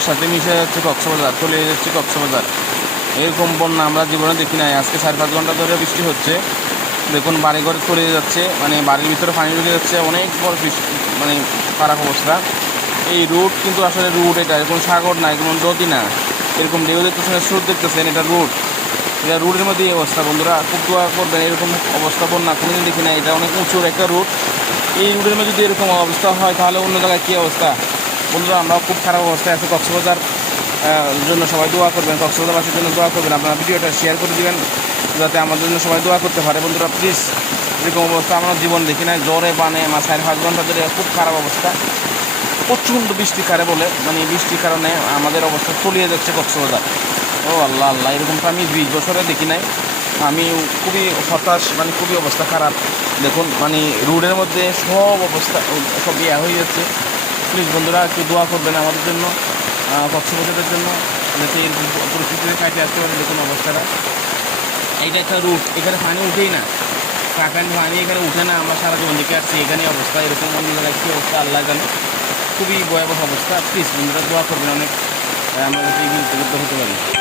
সাথে মিশে যাচ্ছে কক্সবাজার, চলে যাচ্ছে কক্সবাজার। এরকম বন্যা আমরা জীবনে দেখি নাই। আজকে সাড়ে পাঁচ ঘণ্টা ধরে বৃষ্টি হচ্ছে। দেখুন, বাড়িঘর চলে যাচ্ছে। মানে বাড়ির ভিতরে পানি ঢুকে যাচ্ছে। অনেক বড় মানে খারাপ অবস্থা। এই রুট কিন্তু আসলে রুট এটা। এরকম সাগর নাই, কোনো নদী না। এরকম ঢেউ দেখতেছেন, স্রোত দেখতেছেন, এটা রুট এটা রুটের মধ্যে এই অবস্থা। বন্ধুরা, খুব দোয়া করবেন, এরকম অবস্থা, বন্যা কোনোদিন দেখি না এটা অনেক উঁচুর একটা রুট এই রুটের মধ্যে যদি এরকম অবস্থা হয়, তাহলে অন্য জায়গায় কী অবস্থা? বন্ধুরা আমরা খুব খারাপ অবস্থায় আছি কক্সবাজার। জন্য সবাই দোয়া করবেন, কক্সবাজারবাসীর জন্য দোয়া করবেন। আপনারা ভিডিওটা শেয়ার করে দিবেন, যাতে আমাদের জন্য সবাই দোয়া করতে পারে। বন্ধুরা প্লিজ এরকম অবস্থা আমরা জীবন দেখি না জ্বরে বানে মা চার পাঁচ ঘণ্টা ধরে খুব খারাপ অবস্থা। প্রচণ্ড বৃষ্টি কারে বলে মানে বৃষ্টির কারণে আমাদের অবস্থা তলিয়ে যাচ্ছে কক্সবাজার। ও আল্লাহ আল্লাহ, এরকম তো আমি বিশ বছরে দেখি নাই। আমি খুবই হতাশ মানে খুবই অবস্থা খারাপ। দেখুন মানে রোডের মধ্যে সব অবস্থা, সব ইয়া হয়ে যাচ্ছে। প্লিজ বন্ধুরা, একটু দোয়া করবেন আমাদের জন্য কক্সবাজারের জন্য যাতে এরকম পরিস্থিতিতে কাটিয়ে আসতে পারে দেখুন অবস্থাটা। এইটা একটা রুট, এখানে পানি উঠেই না। কাকান পানি এখানে উঠে না, আমরা সারা জীবন দেখে আসছি, এখানে অবস্থা, এরকম অন্য জায়গায় কী অবস্থা, আল্লাহ জানে। খুবই ভয়াবহ অবস্থা। প্লিজ বন্ধুরা, দোয়া করবেন অনেক আমরা হতে পারি